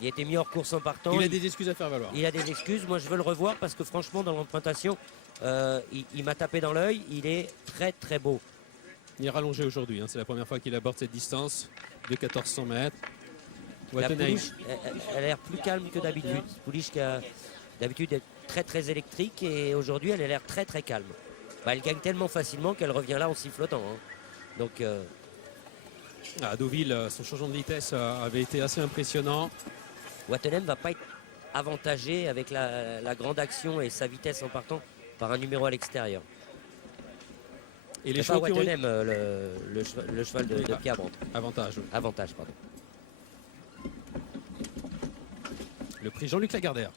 Il a été mis hors course en partant. Il a des excuses à faire valoir. Il a des excuses. Moi, je veux le revoir parce que franchement, dans l'empruntation, il m'a tapé dans l'œil. Il est très, très beau. Il est rallongé aujourd'hui. Hein. C'est la première fois qu'il aborde cette distance de 1400 mètres. La pouliche, elle a l'air plus calme que d'habitude. Pouliche qui a d'habitude est très, très électrique et aujourd'hui, elle a l'air très, très calme. Bah, elle gagne tellement facilement qu'elle revient là en sifflotant. Hein. Donc, à Deauville, son changement de vitesse avait été assez impressionnant. Wattenaem ne va pas être avantagé avec la grande action et sa vitesse en partant par un numéro à l'extérieur. Et les chevaux Wattenaem, le cheval de Pierre Brandt. Avantage. Oui. Avantage, pardon. Le prix Jean-Luc Lagardère.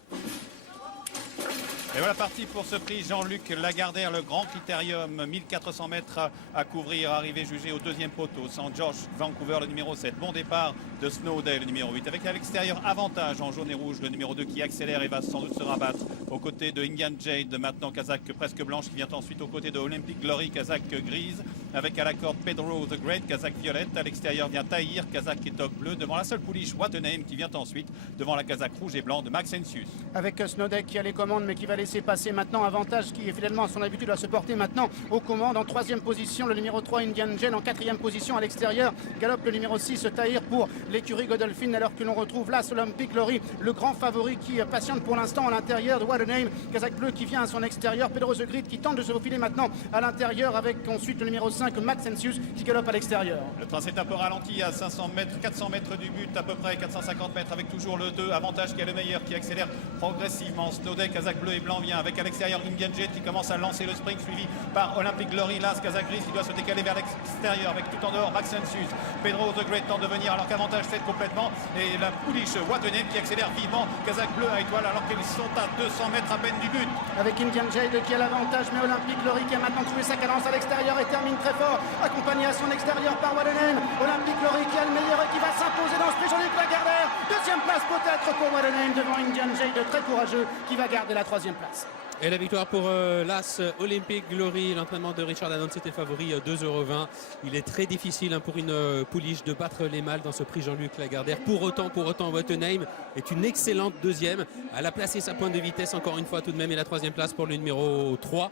Et voilà parti pour ce prix Jean-Luc Lagardère, le grand critérium, 1400 mètres à couvrir, arrivé jugé au deuxième poteau, St. George Vancouver, le numéro 7. Bon départ de Snowday, le numéro 8. Avec à l'extérieur avantage en jaune et rouge, le numéro 2 qui accélère et va sans doute se rabattre aux côtés de Indian Jade, maintenant Kazakh presque blanche, qui vient ensuite aux côtés de Olympic Glory, Kazakh grise. Avec à la corde Pedro the Great, Kazakh violette. À l'extérieur vient Tahir, Kazakh étoffe bleu. Devant la seule pouliche Wattenaem qui vient ensuite devant la Kazakh rouge et blanc de Maxentius. Avec Snowday qui a les commandes mais qui va laisser passer maintenant avantage qui est fidèlement à son habitude à se porter maintenant aux commandes. En troisième position le numéro 3 Indian Jane, en quatrième position à l'extérieur galope le numéro 6 Tahir pour l'écurie Godolphin, alors que l'on retrouve là Olympic Glory, le grand favori qui patiente pour l'instant à l'intérieur de Wattenaem. Kazakh bleu qui vient à son extérieur, Pedro the Great qui tente de se faufiler maintenant à l'intérieur avec ensuite le numéro 5 Maxentius qui galope à l'extérieur. Le train s'est un peu ralenti à 500 mètres, 400 mètres du but à peu près, 450 mètres avec toujours le 2, avantage qui est le meilleur, qui accélère progressivement. Snowday, Kazakh bleu et blanc vient avec à l'extérieur Indian Jet qui commence à lancer le sprint, suivi par Olympic Glory, Las Kazakh grise qui doit se décaler vers l'extérieur avec tout en dehors Maxentius. Pedro the Great tente de venir alors qu'avantage cède complètement et la pouliche Wattenaem qui accélère vivement, Kazakh bleu à étoile alors qu'ils sont à 200 mètres à peine du but. Avec Indian Jade qui a l'avantage, mais Olympic Glory qui a maintenant trouvé sa cadence à l'extérieur et termine très fort, accompagné à son extérieur par Wattenaem. Olympic Glory qui a le meilleur et qui va s'imposer dans ce prix Jean-Luc Lagardère. Deuxième place peut-être pour Wattenaem devant Indian Jade, très courageux, qui va garder la troisième place. Et la victoire pour l'As Olympic Glory. L'entraînement de Richard Danone, c'était favori 2,20 €. Il est très difficile pour une pouliche de battre les mâles dans ce prix Jean-Luc Lagardère. Pour autant, Wattenaem est une excellente deuxième. Elle a placé sa pointe de vitesse encore une fois tout de même. Et la troisième place pour le numéro 3.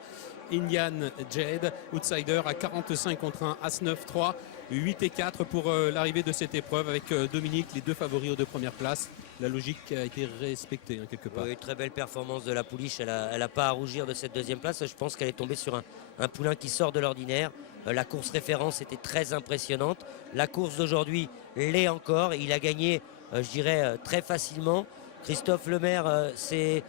Indian Jade, outsider à 45 contre 1, As 9-3, 8 et 4 pour l'arrivée de cette épreuve avec Dominique, les deux favoris aux deux premières places. La logique a été respectée quelque part. Oui, très belle performance de la pouliche, elle a pas à rougir de cette deuxième place. Je pense qu'elle est tombée sur un poulain qui sort de l'ordinaire. La course référence était très impressionnante. La course d'aujourd'hui l'est encore. Il a gagné, je dirais, très facilement. Christophe Lemaire s'est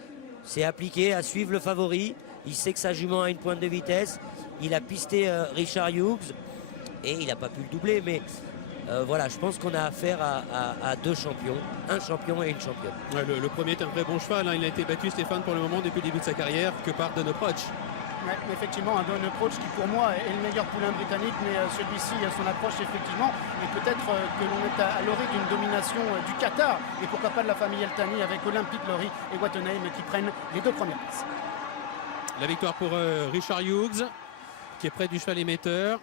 appliqué à suivre le favori. Il sait que sa jument a une pointe de vitesse. Il a pisté Richard Hughes et il n'a pas pu le doubler. Mais voilà, je pense qu'on a affaire à deux champions. Un champion et une championne. Ouais, le premier est un vrai bon cheval. Il a été battu, Stéphane, pour le moment, depuis le début de sa carrière, que par Don Approach. Ouais, effectivement, un Don Approach qui pour moi est le meilleur poulain britannique, mais celui-ci, son approche effectivement, et peut-être que l'on est à l'orée d'une domination du Qatar, et pourquoi pas de la famille El Thani avec Olympic Glory et Wattenaem qui prennent les deux premières places. La victoire pour Richard Hughes, qui est près du cheval émetteur.